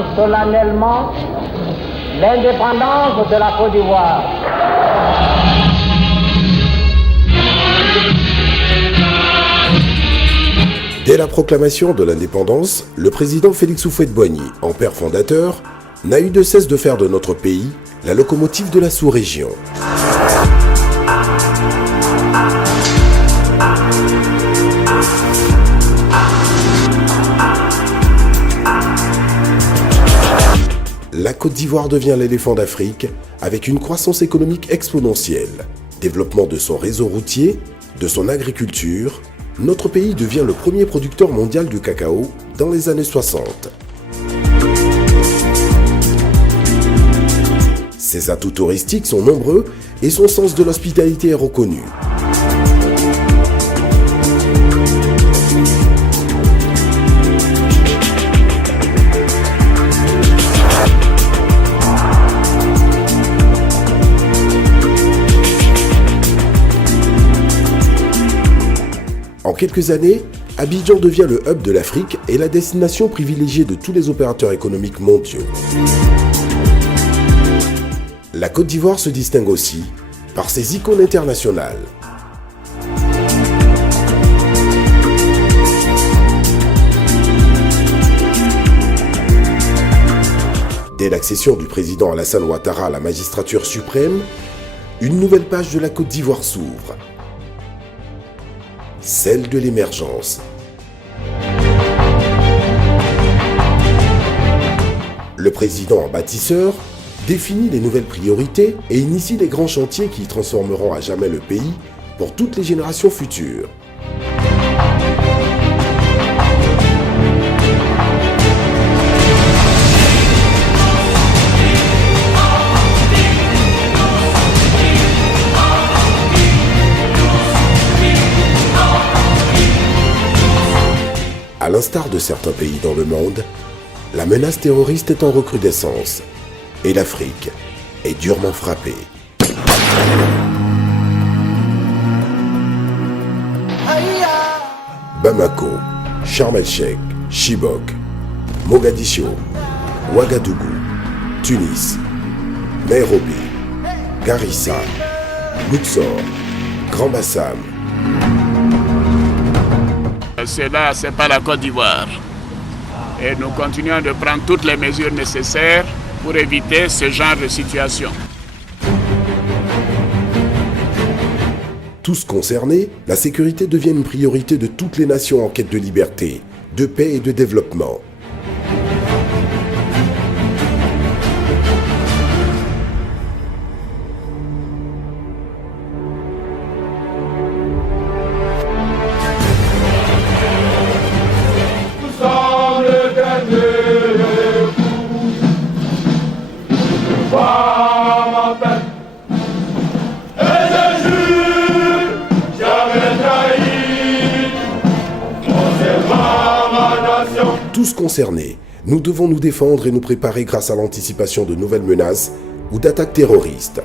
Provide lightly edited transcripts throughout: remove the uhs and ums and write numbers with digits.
proclame solennellement l'indépendance de la Côte d'Ivoire. Dès la proclamation de l'indépendance, le président Félix Houphouët-Boigny, en père fondateur, n'a eu de cesse de faire de notre pays la locomotive de la sous-région. La Côte d'Ivoire devient l'éléphant d'Afrique avec une croissance économique exponentielle, développement de son réseau routier, de son agriculture. Notre pays devient le premier producteur mondial de cacao dans les années 60. Ses atouts touristiques sont nombreux et son sens de l'hospitalité est reconnu. En quelques années, Abidjan devient le hub de l'Afrique et la destination privilégiée de tous les opérateurs économiques mondiaux. La Côte d'Ivoire se distingue aussi par ses icônes internationales. Dès l'accession du président Alassane Ouattara à la magistrature suprême, une nouvelle page de la Côte d'Ivoire s'ouvre. Celle de l'émergence. Le président en bâtisseur définit les nouvelles priorités et initie les grands chantiers qui transformeront à jamais le pays pour toutes les générations futures. À l'instar de certains pays dans le monde, la menace terroriste est en recrudescence et l'Afrique est durement frappée. Bamako, Sharm el-Sheikh, Chibok, Mogadiscio, Ouagadougou, Tunis, Nairobi, Garissa, Luxor, Grand Bassam. Cela, c'est pas la Côte d'Ivoire. Et nous continuons de prendre toutes les mesures nécessaires pour éviter ce genre de situation. Tous concernés, la sécurité devient une priorité de toutes les nations en quête de liberté, de paix et de développement. Tous concernés, nous devons nous défendre et nous préparer grâce à l'anticipation de nouvelles menaces ou d'attaques terroristes.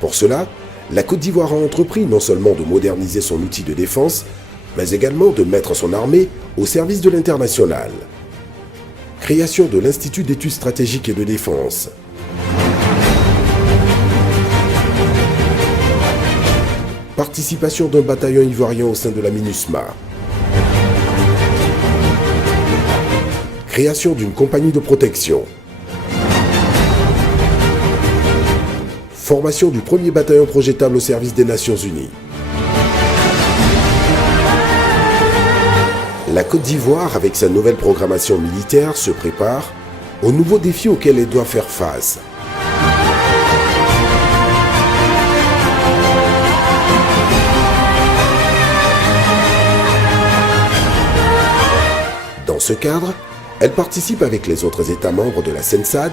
Pour cela, la Côte d'Ivoire a entrepris non seulement de moderniser son outil de défense, mais également de mettre son armée au service de l'international. Création de l'Institut d'études stratégiques et de défense. Participation d'un bataillon ivoirien au sein de la MINUSMA. Création d'une compagnie de protection. Formation du premier bataillon projetable au service des Nations Unies. La Côte d'Ivoire, avec sa nouvelle programmation militaire, se prépare aux nouveaux défis auxquels elle doit faire face. Dans ce cadre, elle participe avec les autres États membres de la CENSAD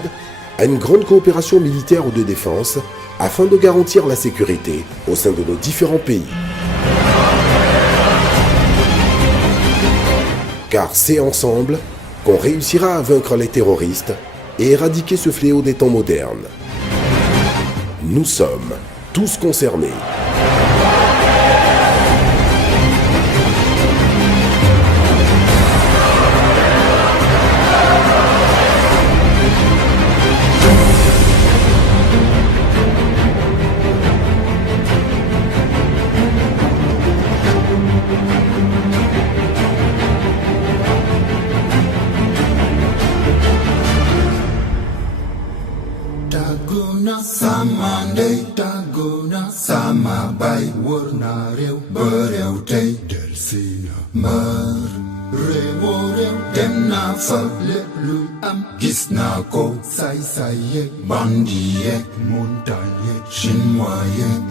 à une grande coopération militaire ou de défense afin de garantir la sécurité au sein de nos différents pays. car c'est ensemble qu'on réussira à vaincre les terroristes et éradiquer ce fléau des temps modernes. Nous sommes tous concernés. Taguna samande taguna sama bay wurna rew berew tay delsina mar rewo rew dem na fa lépp lu am gis naa ko say say yek bandi yek montagne yek chinois yek